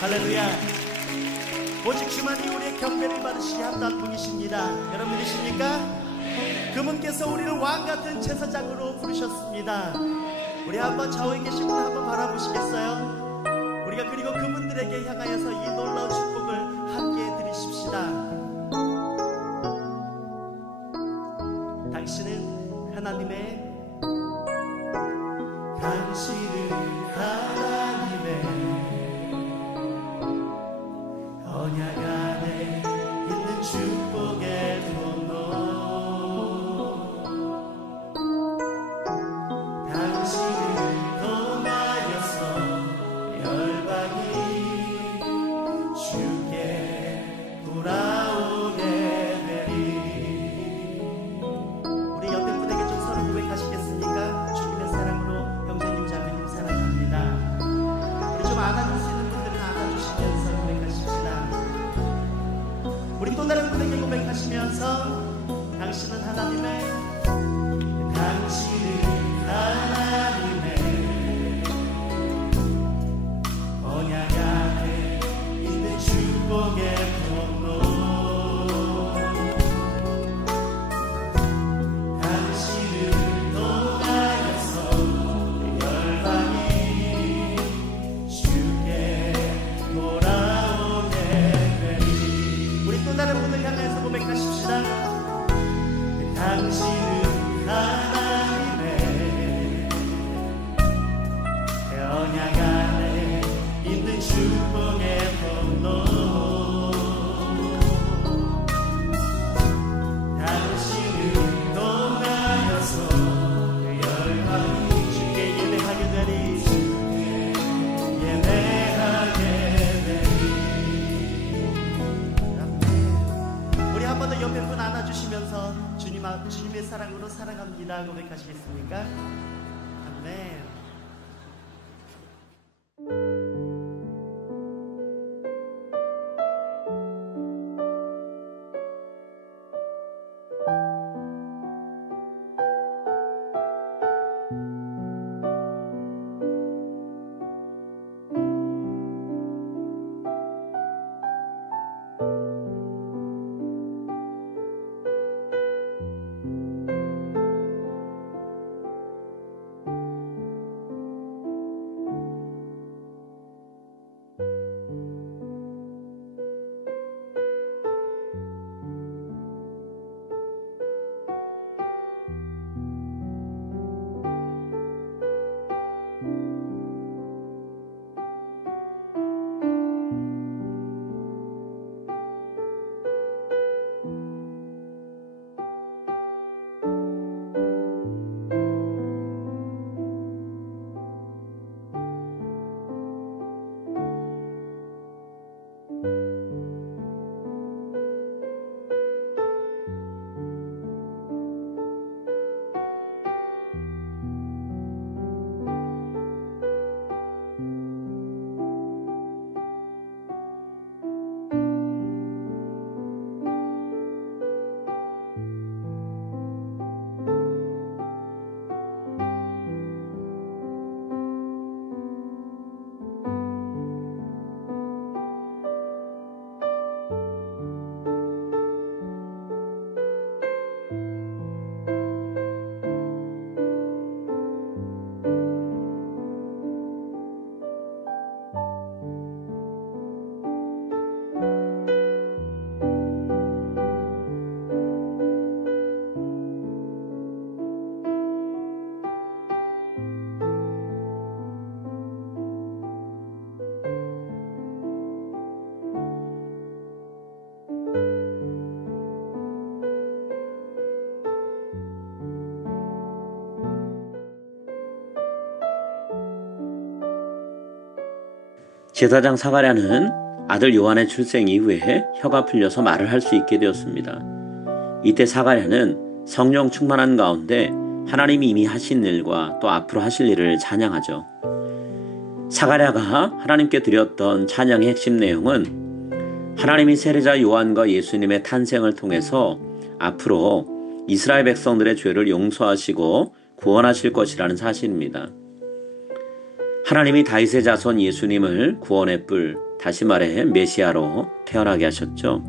할렐루야. 오직 주만이 우리의 경배를 받으시게 합당한 분이십니다. 여러분 믿으십니까? 그분께서 우리를 왕같은 제사장으로 부르셨습니다. 우리 한번 좌우에 계신 분 한번 바라보시겠어요? 우리가 그리고 그분들에게 향하여서 이 놀라운 축복을 함께 드리십시다. 당신은 하나님의 언약 안에 있는 축복의 통로. 당신을 통하여서 열방이 주께 돌아오게 되리. 우리 옆에 분에게 좀 서로 고백하시겠습니까? 주님의 사랑으로 형제님 자매님 사랑합니다. 우리 좀 안아줄 수 있는 분들은 안아주시면서 고백하십시다. 우리 또 다른 분에게 고백하시면서 당신은 하나님의 언약 안에 있는 축복의 통로. 당신을 통하여서 열방이 주께 돌아오게 되리. 우리 또 다른 분을 향해서 고백하십시다. 당신은 하나님의 언약 안에 있는 축복의 통로. 당신을 통하여서 열방이 주께 예배하게 되리. 우리 한 번 더 옆에 분 안아주시면서 주님의 사랑으로 사랑합니다 고백하시겠습니까? 아멘. 제사장 사가랴는 아들 요한의 출생 이후에 혀가 풀려서 말을 할 수 있게 되었습니다. 이때 사가랴는 성령 충만한 가운데 하나님이 이미 하신 일과 또 앞으로 하실 일을 찬양하죠. 사가랴가 하나님께 드렸던 찬양의 핵심 내용은 하나님이 세례자 요한과 예수님의 탄생을 통해서 앞으로 이스라엘 백성들의 죄를 용서하시고 구원하실 것이라는 사실입니다. 하나님이 다윗의 자손 예수님을 구원의 뿔, 다시 말해 메시아로 태어나게 하셨죠.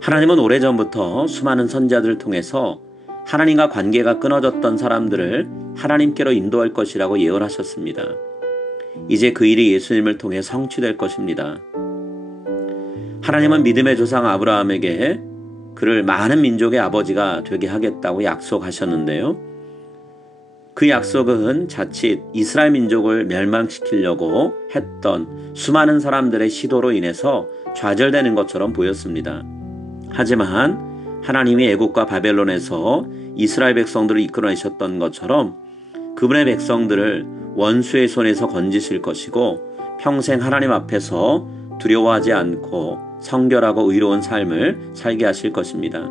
하나님은 오래전부터 수많은 선지자들을 통해서 하나님과 관계가 끊어졌던 사람들을 하나님께로 인도할 것이라고 예언하셨습니다. 이제 그 일이 예수님을 통해 성취될 것입니다. 하나님은 믿음의 조상 아브라함에게 그를 많은 민족의 아버지가 되게 하겠다고 약속하셨는데요. 그 약속은 자칫 이스라엘 민족을 멸망시키려고 했던 수많은 사람들의 시도로 인해서 좌절되는 것처럼 보였습니다. 하지만 하나님이 애국과 바벨론에서 이스라엘 백성들을 이끌어내셨던 것처럼 그분의 백성들을 원수의 손에서 건지실 것이고 평생 하나님 앞에서 두려워하지 않고 성결하고 의로운 삶을 살게 하실 것입니다.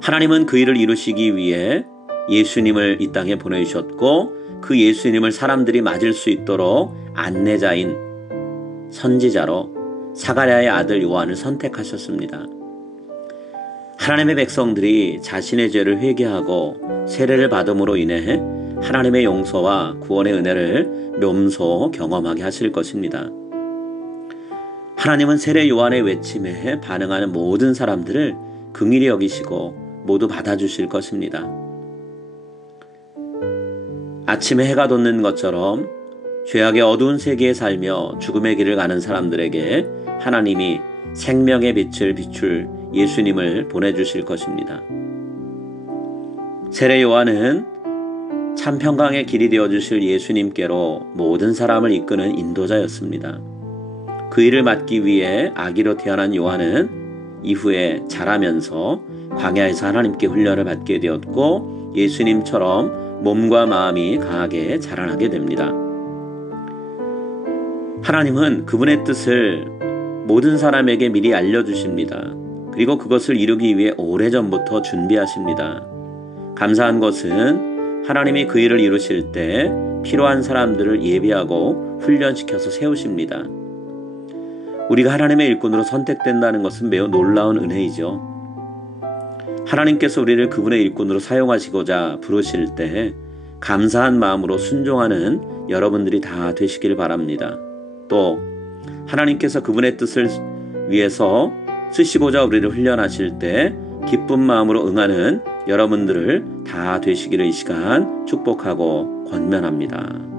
하나님은 그 일을 이루시기 위해 예수님을 이 땅에 보내주셨고 그 예수님을 사람들이 맞을 수 있도록 안내자인 선지자로 사가랴의 아들 요한을 선택하셨습니다. 하나님의 백성들이 자신의 죄를 회개하고 세례를 받음으로 인해 하나님의 용서와 구원의 은혜를 몸소 경험하게 하실 것입니다. 하나님은 세례 요한의 외침에 반응하는 모든 사람들을 긍휼히 여기시고 모두 받아주실 것입니다. 아침에 해가 돋는 것처럼 죄악의 어두운 세계에 살며 죽음의 길을 가는 사람들에게 하나님이 생명의 빛을 비출 예수님을 보내주실 것입니다. 세례 요한은 참 평강의 길이 되어주실 예수님께로 모든 사람을 이끄는 인도자였습니다. 그 일을 맡기 위해 아기로 태어난 요한은 이후에 자라면서 광야에서 하나님께 훈련을 받게 되었고 예수님처럼 몸과 마음이 강하게 자라나게 됩니다. 하나님은 그분의 뜻을 모든 사람에게 미리 알려주십니다. 그리고 그것을 이루기 위해 오래전부터 준비하십니다. 감사한 것은 하나님이 그 일을 이루실 때 필요한 사람들을 예비하고 훈련시켜서 세우십니다. 우리가 하나님의 일꾼으로 선택된다는 것은 매우 놀라운 은혜이죠. 하나님께서 우리를 그분의 일꾼으로 사용하시고자 부르실 때 감사한 마음으로 순종하는 여러분들이 다 되시길 바랍니다. 또 하나님께서 그분의 뜻을 위해서 쓰시고자 우리를 훈련하실 때 기쁜 마음으로 응하는 여러분들을 다 되시기를 이 시간 축복하고 권면합니다.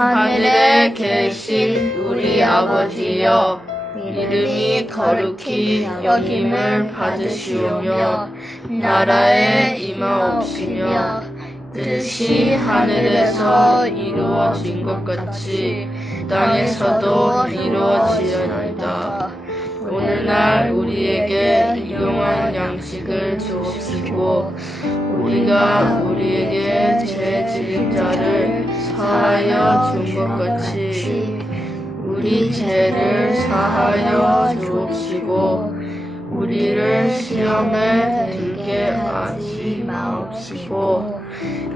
하늘에 계신 우리 아버지여, 이름이 거룩히 여김을 받으시오며 나라에 임하옵시며 뜻이 하늘에서 이루어진 것 같이 땅에서도 이루어지어나이다. 오늘날 우리에게 일용할 양식을 주옵시고 우리가 우리에게 죄 지은 자를 사하여 준 것 같이 우리 죄를 사하여 주옵시고 우리를 시험에 들게 하지 마옵시고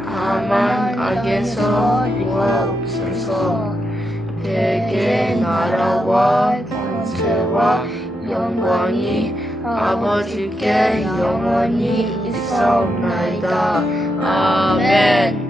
다만 악에서 구하옵소서. 대개 나라와 권세와 영광이 아버지께 영원히 있사옵나이다. 아멘.